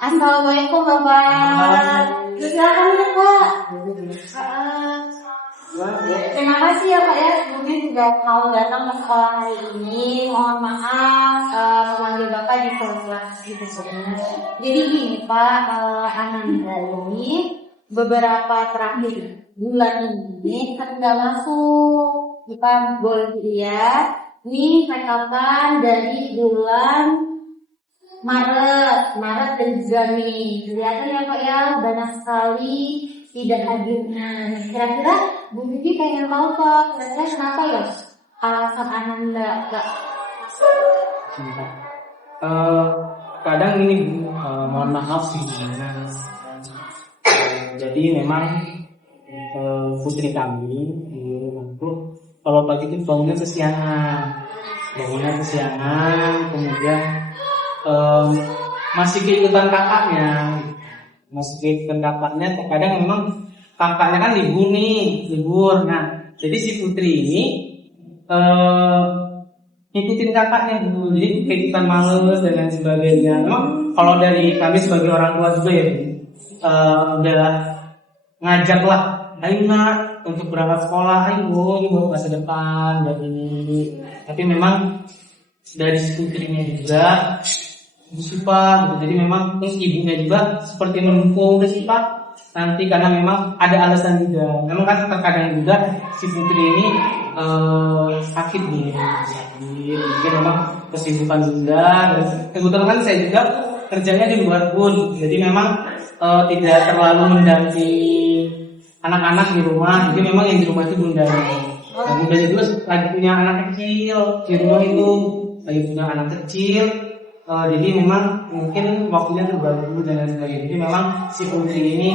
Assalamualaikum Bapak. Silakan Pak. Terima kasih ya Pak ya, mungkin sudah mau datang ke sekolah hari ini. Mohon maaf memanggil Bapak di kelas gitu sebenarnya. Jadi gini Pak, Ananda ini beberapa terakhir bulan ini kan nggak masuk. Kita boleh lihat, ini rekapan dari bulan Maret dan juga Mei. Kelihatan ya Pak ya, banyak sekali tidak hadirnya. Kira-kira Bu Vivi pengen tahu Pak, kira-kira kenapa ya alasan Ananda nggak? Kadang ini mohon maaf sih, jadi memang putri kami di rumahku kalau pagi itu bangunnya kesiangan, kemudian masih keikutan kakaknya. Terkadang memang kakaknya kan libur. Nah, jadi si putri ini ngikutin kakaknya dulu, jadi keikutan males dan lain sebagainya. Memang kalau dari kami sebagai orang tua juga ya, udah ngajak lah, ayo nak untuk berangkat sekolah, ayo buat masa depan dan ini. Tapi memang dari si putrinya juga bersifat gitu. Jadi memang terus ibunya juga seperti mendukung bersifat nanti karena memang ada alasan juga. Memang kan terkadang juga si putri ini sakit nih, mungkin memang kesibukan juga. Dan kebetulan kan saya juga kerjanya di luar pun, jadi memang tidak terlalu mendampingi anak-anak di rumah. Jadi memang yang di rumah itu bundanya. Dan bundanya juga lagi punya anak kecil di rumah itu, jadi memang mungkin waktunya terbagi dan lain sebagainya. Jadi memang si putri ini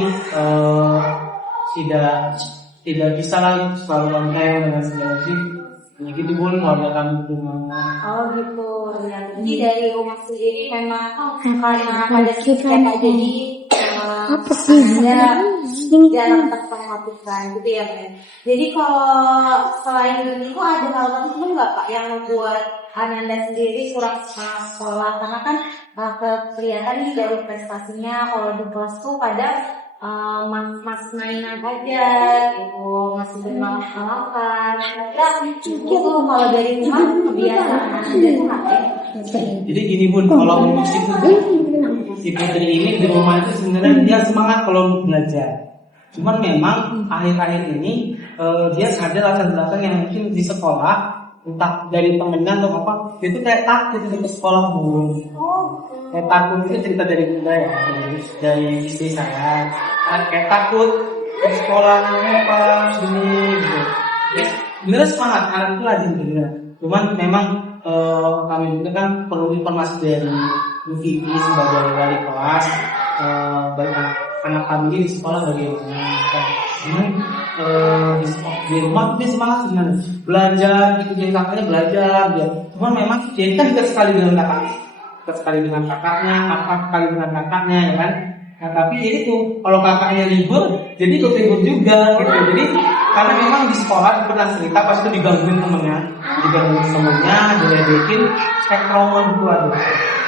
tidak bisa lagi selalu konten dan sebagainya. Begitu pun keluarga kami di rumah. Oh gitu. Jadi dari rumah sendiri memang karena ada sifat aja, jadi apa sih jarang terperhatikan gitu ya Pak. Jadi kalau selain itu ada hal tertentu nggak Pak yang membuat Ananda sendiri kurang sekolah? Karena kan kelihatan nih dari prestasinya kalau di kelas tuh kadang mas mainan aja gitu, masih bermalas-malasan. Nah itu kalau dari rumah kebiasaan Ananda itu apa ya? Jadi gini Bun, kalau untuk si putri ini di rumah itu sebenarnya dia semangat kalau belajar. Cuman memang akhir-akhir ini dia ada latar belakang yang mungkin di sekolah, entah dari temennya atau apa, dia itu kayak takut untuk ke sekolah Bun. Kayak takut, itu cerita dari bunda ya, dari istri saya. Kayak takut ke sekolah apa gini gitu. Bener semangat, anak itu rajin bener. Cuman memang kami juga kan perlu informasi dari Bu Vivi sebagai wali kelas, banyak anak kami di sekolah bagaimana. Di rumah dia semangat sebenarnya belajar gitu, jadi kakaknya belajar dia. Cuman memang dia kan dekat sekali dengan kakaknya, ya kan. Nah tapi jadi tuh kalau kakaknya libur, jadi ikut libur juga gitu. Jadi karena memang di sekolah pernah cerita pas itu digangguin temennya, diledekin, kayak trauma gitu aduh.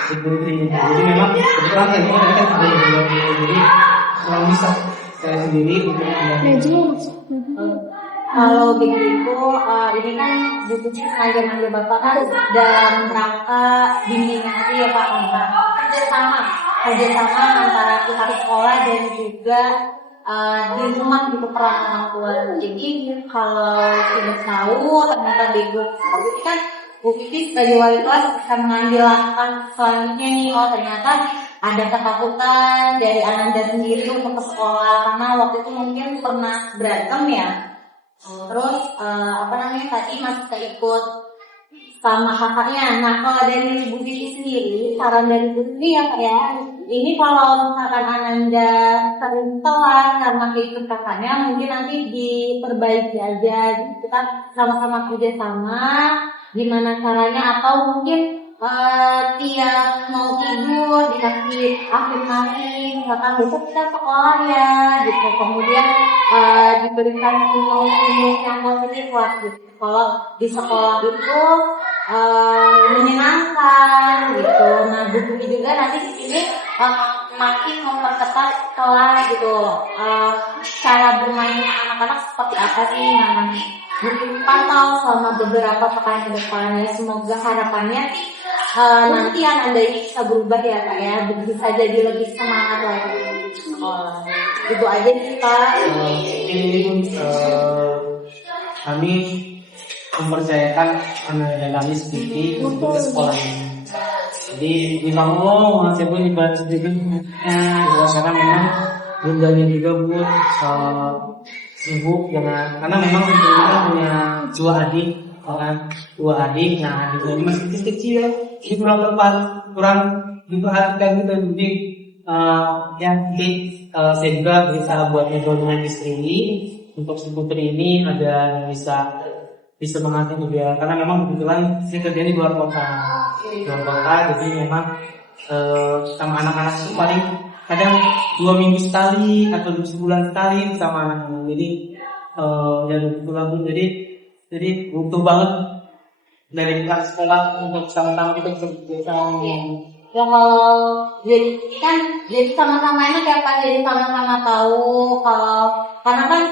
Jadi memang kebetulan saya juga kan ada yang jadi kurang bisa saya sendiri untuk kalau begitu ini kan butuhnya sengaja Bapak kan dalam rangka bimbingan itu ya Pak, kerjasama antara pihak sekolah dan juga di rumah gitu peran orang tua. Jadi kalau tidak tahu ternyata di grup seperti itu kan Bu Vivi sebagai wali kelas bisa mengambil langkah selanjutnya nih. Oh ternyata ada ketakutan dari Ananda sendiri untuk ke sekolah karena waktu itu mungkin pernah berantem ya. Terus tadi masih keikut sama kakaknya. Nah kalau dari Bu Vivi sendiri, saran dari Bu Vivi ya Kak ya, ini kalau misalkan Ananda sering telat karena keikut kakaknya, mungkin nanti diperbaiki aja. Jadi kita sama-sama kerjasama gimana caranya, atau mungkin tiap mau tidur dikasih afirmasi, misalkan besok kita sekolah ya gitu, kemudian diberikan sinyal-sinyal yang positif lah gitu. Kalau di sekolah itu menyenangkan gitu. Nah Bu Vivi juga nanti di sini makin memperketat sekolah gitu. Cara bermain anak-anak seperti apa sih? Mungkin pantau selama beberapa pekan ke depan ya. Semoga harapannya nanti yang Anda ini bisa berubah ya Kak ya, bisa jadi lebih semangat lagi di sekolah. Itu aja sih Kak. Kami mempercayakan anak-anak kami seperti untuk ke sekolah ini. Jadi di kamu saya pun ibarat sedikit karena memang bundanya juga Bu sibuk dengan karena memang kita punya dua adik, nah adik ini masih kecil, jadi kurang diperhatikan gitu. Jadi saya juga bisa buat ngobrol dengan istri ini untuk si putri ini ada bisa mengatur juga karena memang kebetulan saya kerja di luar kota, jadi memang sama anak-anak itu paling kadang 2 minggu sekali atau 2 bulan sekali sama anak-anak. Jadi kebetulan jadi butuh banget dari kelas sekolah untuk sama-sama kita bekerja. Ya kalau jadi sama-sama enak ya Pak, jadi sama-sama tahu kalau karena kan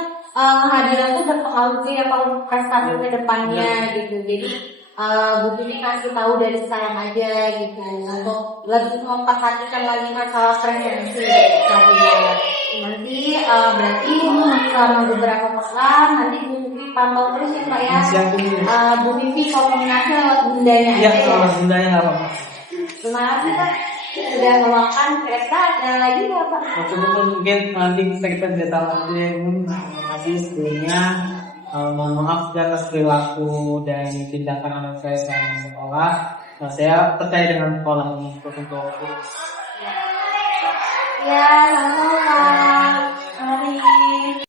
hadiah itu berpengaruh sih ya kalau prestasi ke depannya gitu. Jadi Bu ini kasih tahu dari sekarang aja gitu untuk lebih memperhatikan lagi masalah presensi nanti berarti selama beberapa pekan nanti Bu Vivi pantau terus ya Pak ya. Bu Vivi komunikasi lewat bundanya aja ya. Lewat bundanya nggak apa-apa. Terima kasih Pak sudah meluangkan. Kira-kira ada lagi nggak Pak? Betul mungkin nanti bisa kita cerita lagi. Tapi sebelumnya mohon maaf atas perilaku dan tindakan anak saya selama sekolah. Saya percaya dengan sekolah ini untuk Ya, sama-sama